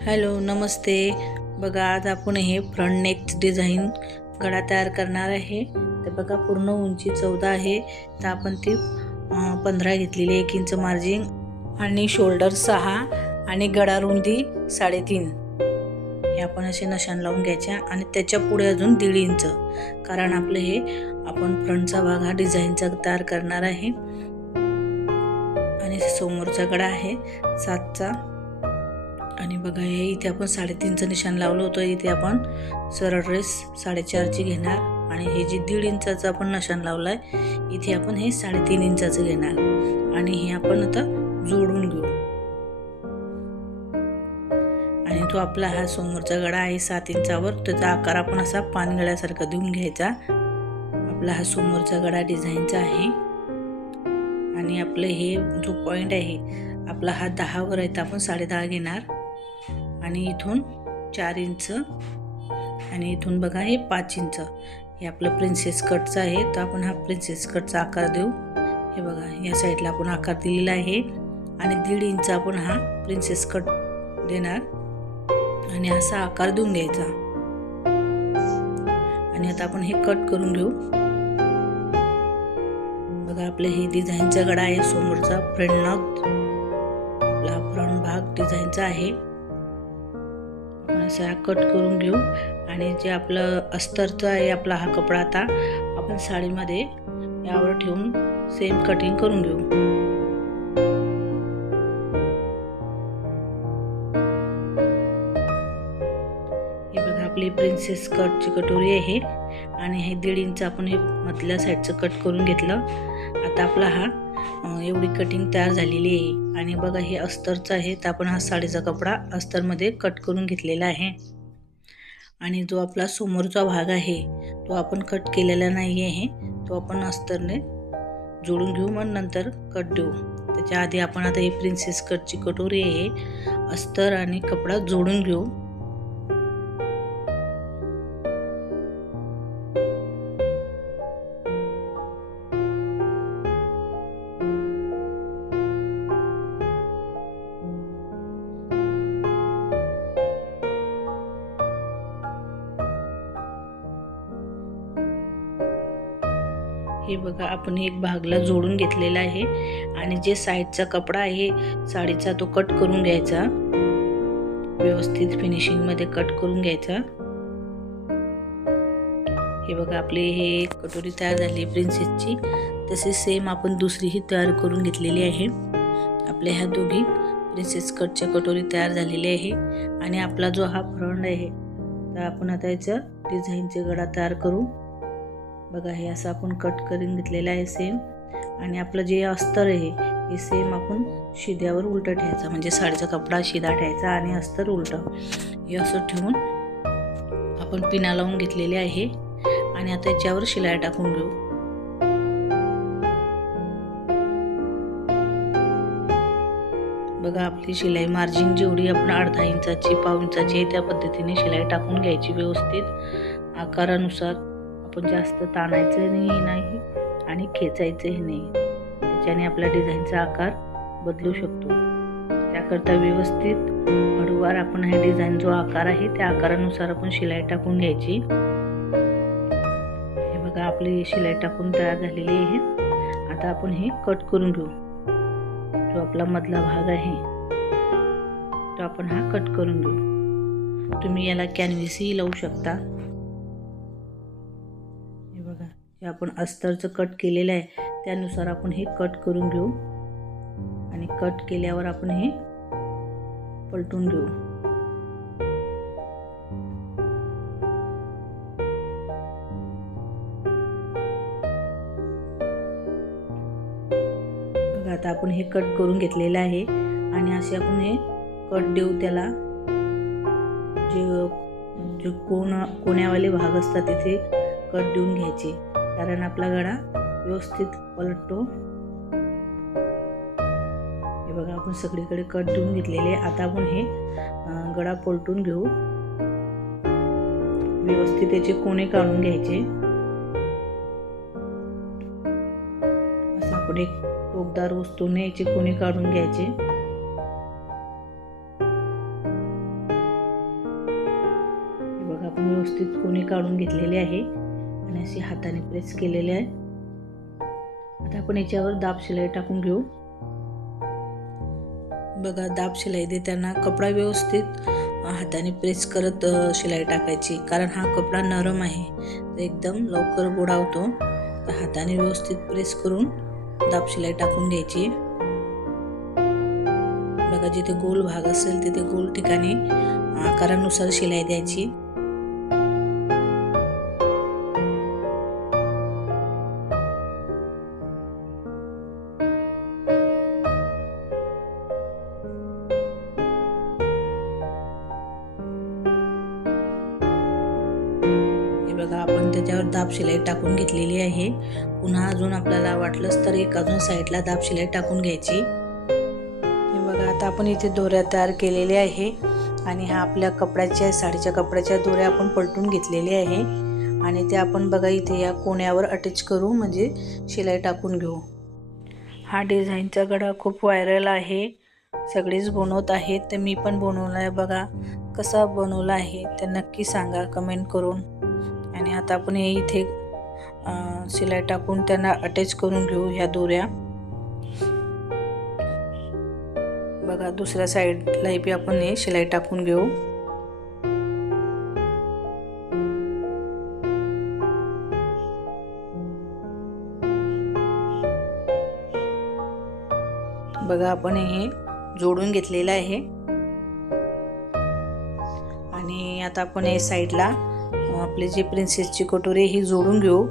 Hello नमस्ते. बघा आज आपण हे फ्रंट नेक डिझाईन गळा तयार करणार आहे. तर बघा पूर्ण उंची 14 आहे, तर आपण ती 15 घेतलेली, 1 इंच मार्जिन आणि शोल्डर 6 आणि गळा रुंदी 3.5 हे आपण असे नशान लावून घ्यायच्या आणि त्याच्या पुढे अजून 1.5 इंच, कारण आपलं हे आपण फ्रंटचा भाग हा डिझाईनचा तयार करणार आहे. आणि समोरचा गळा आहे 7चा आणि बघा हे इथे आपण 3.5चं निशाण लावलं होतं. इथे आपण सरळ ड्रेस 4.5ची घेणार आणि हे जे 1.5 इंचाचं आपण निशाण लावलाय इथे आपण हे 3.5 इंचाचं घेणार आणि हे आपण आता जोडून घेऊ. आणि तो आपला हा समोरचा गळा आहे 7 इंचावर, त्याचा आकार आपण असा पानगळ्यासारखा देऊन घ्यायचा. आपला हा समोरचा गळा डिझाईनचा आहे आणि आपलं हे जो पॉइंट आहे आपला हा 10 वर आहे, तर आपण 10.5 घेणार आणि इथून 4 इंच आणि इथून बघा हे 5 इंच. हे आपलं प्रिन्सेस कटचं आहे, तर आपण हा प्रिन्सेस कटचा आकार देऊ. हे बघा या साईडला आपण आकार दिलेला आहे आणि 1.5 इंच आपण हा प्रिन्सेस कट देणार आणि असा आकार देऊन घ्यायचा. आणि आता आपण हे कट करून घेऊ. बघा आपले हे डिझाईनचा गळा आहे समोरचा, फ्रंट आपला फ्रंट भाग डिझाईनचा आहे. आपण असा कट करून घेऊ आणि जे आपलं अस्तरचा आहे आपला हा कपडा आता आपण साडीमध्ये यावर ठेवून सेम कटिंग करून घेऊ. हे बघा आपली प्रिन्सेस कटची कटोरी आहे आणि हे 1.5 इंच आपण हे मधल्या साईडचं कट करून घेतलं. आता आपला हा एवढी कटिंग तयार झालेली आहे. आणि बघा हे अस्तरचं आहे, तर आपण हा साडीचा कपडा अस्तरमध्ये कट करून घेतलेला आहे. आणि जो आपला समोरचा भाग आहे तो आपण कट केलेला नाही आहे, तो आपण अस्तरने जोडून घेऊ, मग नंतर कट देऊ. त्याच्या आधी आपण आता ही प्रिन्सेस कटची कटोरी आहे, अस्तर आणि कपडा जोडून घेऊ. हे बघा आपण एक भागला जोडून घेतलेला आहे आणि जे साईडचा कपडा आहे साडीचा तो कट करून घ्यायचा, व्यवस्थित फिनिशिंग मध्ये कट करून घ्यायचा. हे बघा आपली हे कटोरी तयार झाली प्रिन्सेसची. तसे सेम आपण दुसरीही तयार करून घेतलेली आहे. आपल्या ह्या दोघी प्रिन्सेस कटच्या कटोरी तयार झालेली आहे. आणि आपला जो हा फ्रंट आहे तर आपण आता याचा डिझाईनचे गळा तयार करू. बघा हे असं आपण कट करून घेतलेलं आहे सेम. आणि आपलं जे अस्तर आहे हे सेम आपण शिद्यावर उलटं ठेवायचं, म्हणजे साडीचा कपडा शिदा ठेवायचा आणि अस्तर उलटं. हे असं ठेवून आपण पिना लावून घेतलेले आहे आणि आता याच्यावर शिलाई टाकून घेऊ. बघा आपली शिलाई मार्जिन जेवढी आपण 1/2 इंचाची 1/2 इंचाची आहे त्या पद्धतीने शिलाई टाकून घ्यायची व्यवस्थित आकारानुसार. आपण जास्त ताणायचं नाही आणि खेचायचंही नाही, त्याच्याने आपल्या डिझाईनचा आकार बदलू शकतो. त्याकरता व्यवस्थित हळूवार आपण हे डिझाईन जो आकार आहे त्या आकारानुसार आपण शिलाई टाकून घ्यायची. हे बघा आपली शिलाई टाकून तयार झालेली आहे. आता आपण हे कट करून घेऊ. जो आपला मधला भाग आहे तो आपण हा कट करून घेऊ. तुम्ही याला कॅनव्हासही लावू शकता. हे आपण अस्तरचं कट केलेलं आहे त्यानुसार आपण हे कट करून घेऊ आणि कट केल्यावर आपण हे पलटून घेऊ. बघा आता आपण हे कट करून घेतलेलं आहे आणि असे आपण हे कट देऊ. त्याला जे कोण्यावाले भाग असतात तिथे कट देऊन घ्यायचे, कारण आपला गळा व्यवस्थित पलटतो. हे बघा आपण सगळीकडे कट देऊन घेतलेले. आता आपण हे गळा पलटून घेऊ. व्यवस्थित त्याचे कोणे काढून घ्यायचे. असं आपण एक टोकदार वस्तूने याचे कोणे काढून घ्यायचे. आपण व्यवस्थित कोणी काढून घेतलेले आहे आणि असे हाताने प्रेस केलेले आहे. आता आपण याच्यावर दाब शिलाई टाकून घेऊ. बघा, दाब शिलाई देताना कपडा व्यवस्थित हाताने प्रेस करत शिलाई टाकायची, कारण हा कपडा नरम आहे तर एकदम लवकर बुडावतो. तर हाताने व्यवस्थित प्रेस करून दाब शिलाई टाकून घ्यायची. बघा, जिथे गोल भाग असेल तिथे गोल ठिकाणी आकारानुसार शिलाई द्यायची. बघा, आपण त्याच्यावर दाब शिलाई टाकून घेतलेली आहे. पुन्हा अजून आपल्याला वाटलंच तर एक अजून साईडला दाब शिलाई टाकून घ्यायची. हे बघा, आता आपण इथे दोऱ्या तयार केलेल्या आहे आणि हा आपल्या कपड्याच्या साडीच्या कपड्याच्या दोऱ्या आपण पलटून घेतलेल्या आहे आणि ते आपण बघा इथे या कोण्यावर अटॅच करू, म्हणजे शिलाई टाकून घेऊ. हा डिझाईनचा गळा खूप व्हायरल आहे, सगळेच बनवत आहेत, तर मी पण बनवला आहे. बघा कसा बनवला आहे ते नक्की सांगा कमेंट करून. आणि आता आपण हे इथे शिलाई टाकून त्यांना अटॅच करून घेऊ ह्या दोऱ्या. बघा, दुसऱ्या साईडला बी आपण हे शिलाई टाकून घेऊ. बघा, आपण हे जोडून घेतलेलं आहे आणि आता आपण हे साईडला आपली जी प्रिन्सेसची कटोरी ही जोडून घेऊ.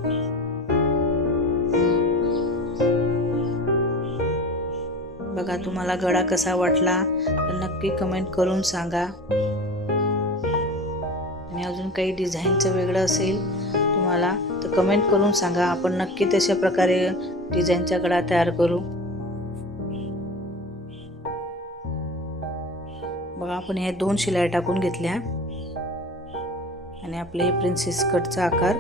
बघा, तुम्हाला गळा कसा वाटला तर नक्की कमेंट करून सांगा. आणि अजून काही डिझाईनचं वेगळं असेल तुम्हाला तर कमेंट करून सांगा, आपण नक्की तशा प्रकारे डिझाईनचा गळा तयार करू. बघा, आपण हे 2 शिलाई टाकून घेतल्या आणि आपले हे प्रिन्सेस कटचा आकार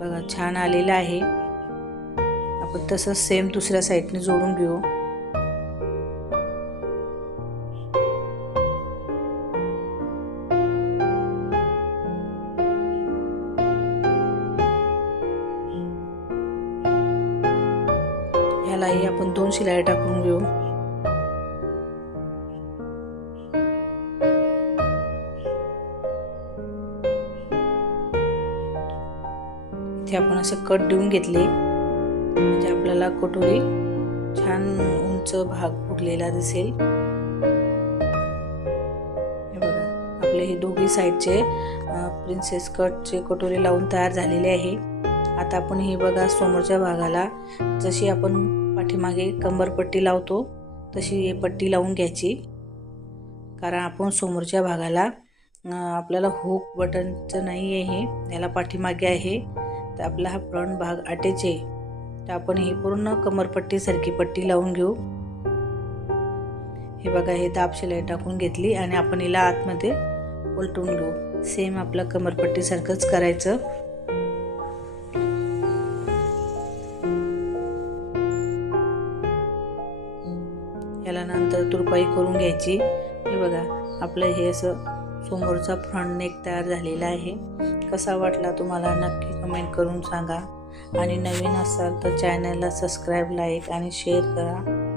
बघा छान आलेला आहे. आपण तसंच सेम दुसऱ्या साईडने जोडून घेऊ. ह्यालाही आपण 2 शिलाई टाकून घेऊ. इथे आपण असं कट देऊन घेतले म्हणजे आपल्याला कटोरी छान उंच भाग फुटलेला दिसेल. हे बघा, आपले हे दोघी साईडचे प्रिन्सेस कटचे कटोरी लावून तयार झालेले आहे. आता आपण हे बघा, समोरच्या भागाला जशी आपण पाठीमागे कंबरपट्टी लावतो तशी हे पट्टी लावून घ्यायची, कारण आपण समोरच्या भागाला आपल्याला हुक बटनचं नाही आहे, याला पाठीमागे आहे, तर आपला हा फ्रंट भाग अटॅच आहे. तर आपण ही पूर्ण कमरपट्टीसारखी पट्टी लावून घेऊ. हे बघा, हे दाब शिलाई टाकून घेतली आणि आपण हिला आतमध्ये उलटून घेऊ. सेम आपल्या कमरपट्टीसारखंच करायचं. याला नंतर तुरपाई करून घ्यायची. हे बघा, आपलं हे असं समोरचा फ्रंट नेक तयार झालेला आहे. कसा वाटला तुम्हाला नक्की कमेंट करून सांगा आणि नवीन असाल तर चॅनलला सबस्क्राईब, लाईक आणि शेअर करा.